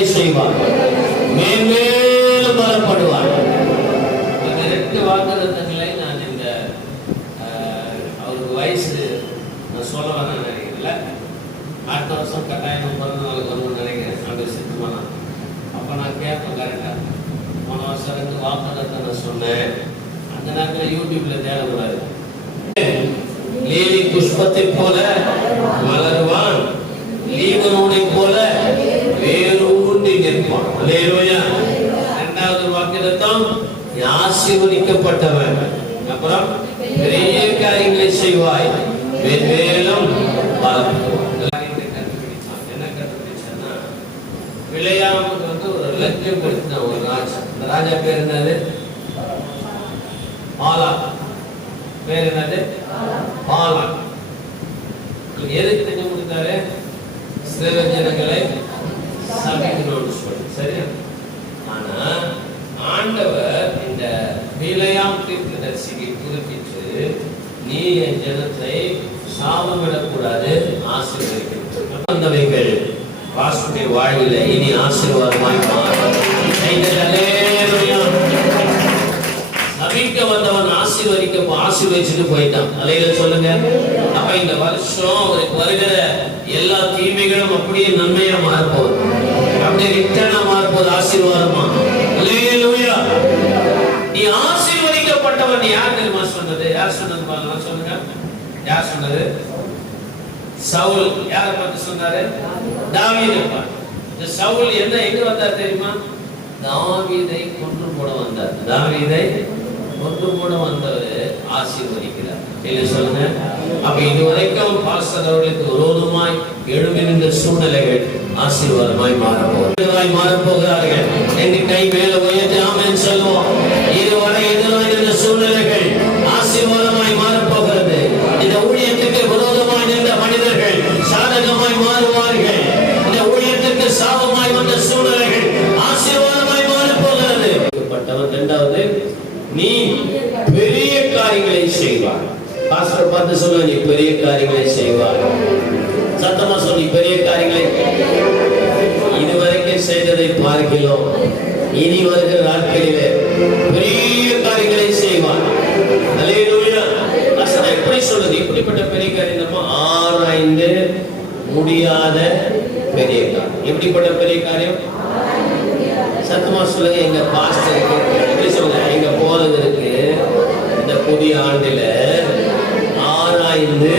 காரியங்களை செய்வார், மேன்மேலும் பலப்படுவார். இந்த 2 வாக்குத்தத்தங்களை நான் இந்த அவருக்கு வயசு நான் சொல்ல வேணாம் நினைக்கிறேன்ல. அடுத்த வருஷம் கட்டாயம் பிறந்த நாளுக்கு வரும்னு நினைக்கிறேன். அப்படி சித்தமானா அப்போ நான் கேட்பேன் கரெக்டாக. போன வருஷத்துக்கு வாக்குத்தத்தம் நான் சொன்னேன். அந்த நேரத்தில் யூடியூப்ல தேடக்கூடாது. லீலி புஷ்பத்தை போல மலருவான், லீபனோனை போல வேரூன்றி நிற்பான். அல்லேலூயா. 2வது வாக்குத்தத்தம் ஆசீர்வதிக்கப்பட்டவன். அப்புறம் பெரிய காரியங்களை செய்வாய், மேலும் என்ன கண்டுபிடிச்சான்னா, விளையாமுக்கு ஒரு லட்சியம் கொடுத்தான் ஒரு ராஜா. அந்த ராஜா பேர் என்னது? பாலாக். பேர் என்னது? பாலாக். எதுக்கு தெரிஞ்சு கொடுத்தாரு? இஸ்ரவேல் ஜனங்களை சபிக்கணும்னு சொல்லி. சரியா? ஆனா ஆண்டவர் இந்த பிலேயாம் தீர்க்கதரிசிக்கு குறிப்பிட்டு, நீ என் ஜனத்தை சாபமிடக்கூடாது, ஆசீர்வதிக்கணும். வந்தவைகள் வாசுடைய வாழ்வில் இனி ஆசீர்வாதமாய் மாறும். சபிக்க வந்தவன் ஆசீர்வதிச்சுட்டு போயிட்டான். அலையில சொல்லுங்க. அப்ப இந்த வருஷம் வருகிற எல்லா தீமைகளும் அப்படியே நன்மையா மாறப்போகுது, அப்படியே ரிட்டர்னா மாறப்போகுது, ஆசீர்வாதமா. அல்லேலூயா. நீ ஆசீர்வதிக்கப்பட்டவன். யார் தெரியுமா சொன்னது? யார் சொன்னது பாருங்க, சொல்லுங்க. யார் சொன்னது? சவுல். யாரை பார்த்து சொன்னாரு? தாவீதை பார்த்து. இந்த சவுல் எங்க வந்தார் தெரியுமா? தாவீதை கொன்று போட வந்தார். தாவீதை கொன்று போட வந்தவர் ஆசீர்வதிக்கிறார். இல்ல சொல்லுங்க. அப்ப இதுவரைக்கும் பாஸ்டர் அவர்களுக்கு விரோதமாய் எழுமிருந்த சூழ்நிலைகள் ஆசீர்வாதமாய் மாறப்போகிறார்கள் என்று கை மேல உயர்த்தி ஆமென் சொல்லுவோம். இதுவரை எதிரான சூழ்நிலைகள் ஆசீர்வாதமாய் மாறப்போகிறது. இந்த ஊழியத்துக்கு விரோதமாய் நின்ற மனிதர்கள் சாதகமாய் மாறுவார்கள். இந்த ஊழியத்துக்கு சாபமாய் வந்த சூழ்நிலைகள் ஆசீர்வாதமாய் மாறப்போகிறது. 2வது, நீ பெரிய காரியங்களை செய்வார். பாஸ்டர் பார்த்து சொல்ல, நீ பெரிய காரியங்களை செய்வார். சத்தமா சொல்லி, பெரிய காரியங்களை இதுவரைக்கும் செய்ததை பார்க்கிறோம், இனி வருகிற நாட்களிலே பெரிய காரியங்களை செய்வார். அல்லேலூயா. பாஸ்டர் எப்படி சொல்றது? இப்படிப்பட்ட பெரிய காரியம் ஆராய்ந்து முடியாத பெரிய காரியம். எப்படிப்பட்ட பெரிய காரியம்? சத்தமா சொல்லுங்க. எங்க பாஸ்டருக்கு எப்படி சொல்லுங்க, எங்க போறதற்கு இந்த புதிய ஆண்டில ஆராய்ந்து